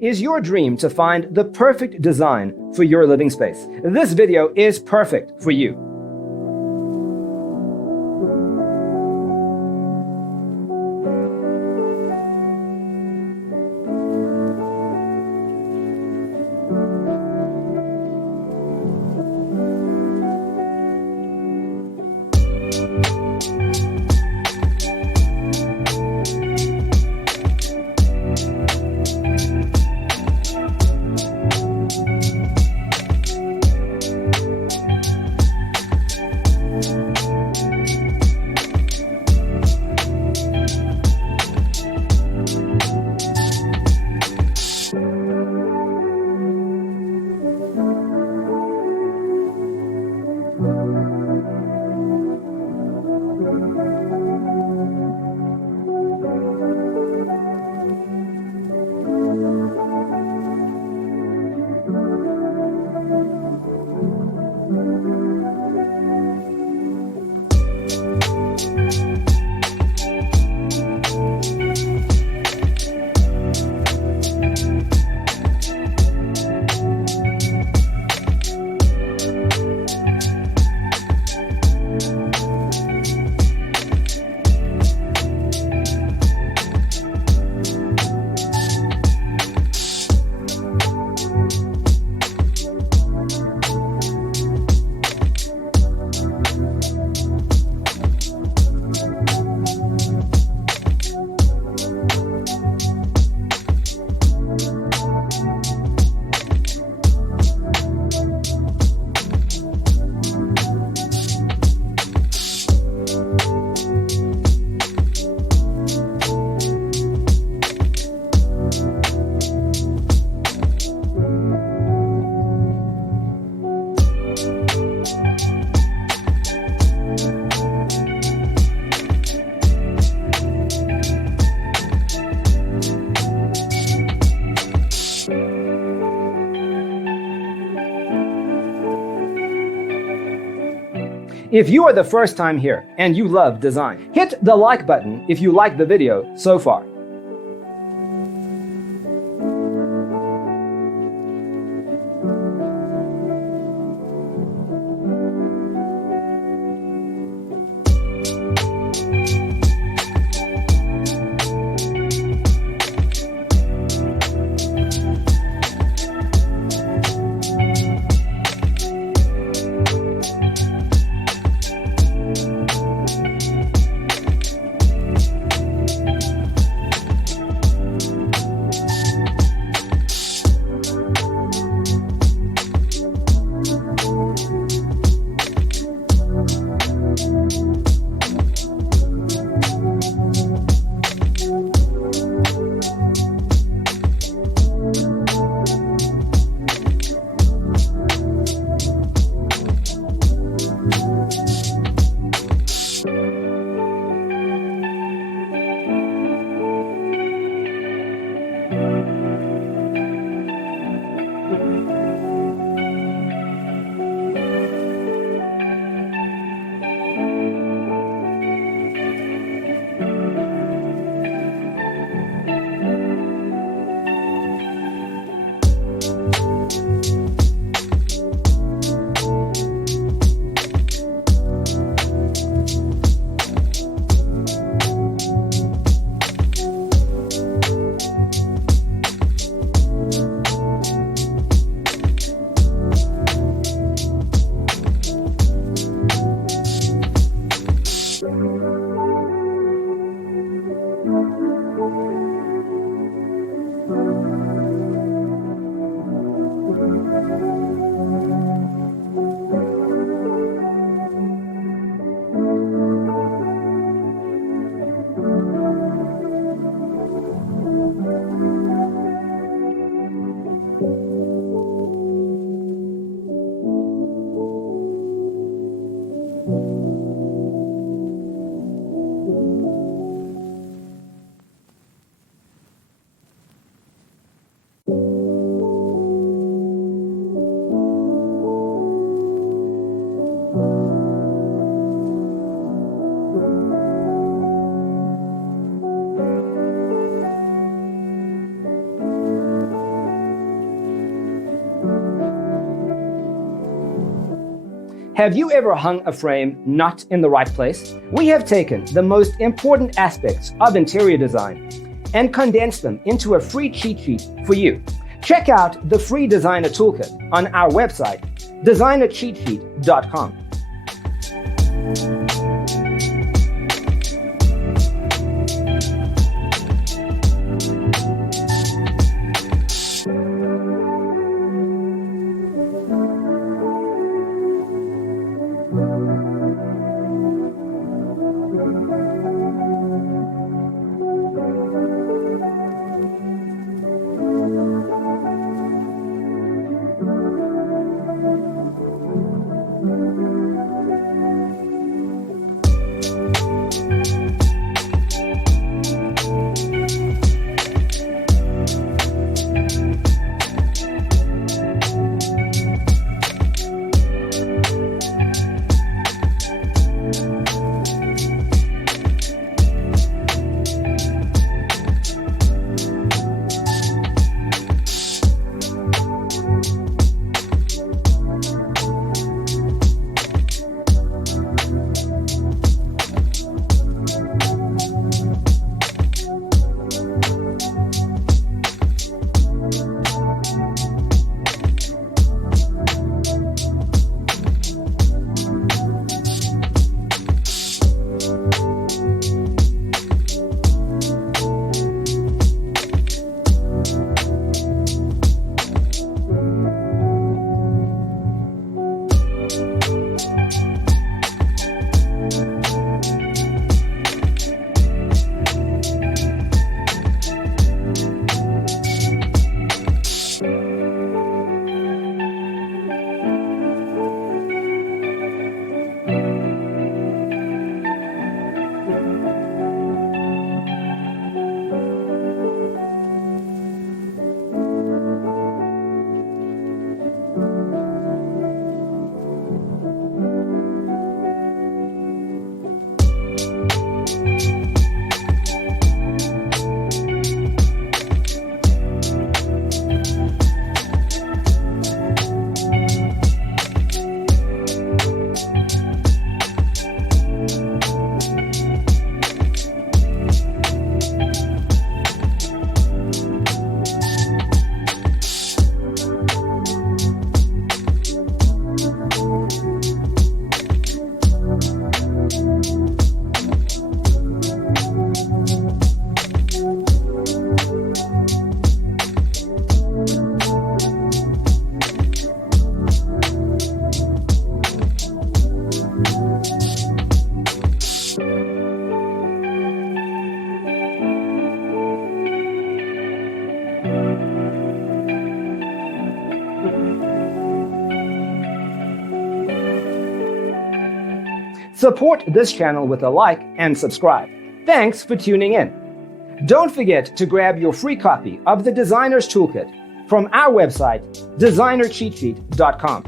Is your dream to find the perfect design for your living space? This video is perfect for you. If you are the first time here and you love design, hit the like button if you like the video so far. Have you ever hung a frame not in the right place? We have taken the most important aspects of interior design and condensed them into a free cheat sheet for you. Check out the free designer toolkit on our website, designercheatsheet.com. Support this channel with a like and subscribe. Thanks for tuning in. Don't forget to grab your free copy of the Designer's Toolkit from our website, designercheatsheet.com.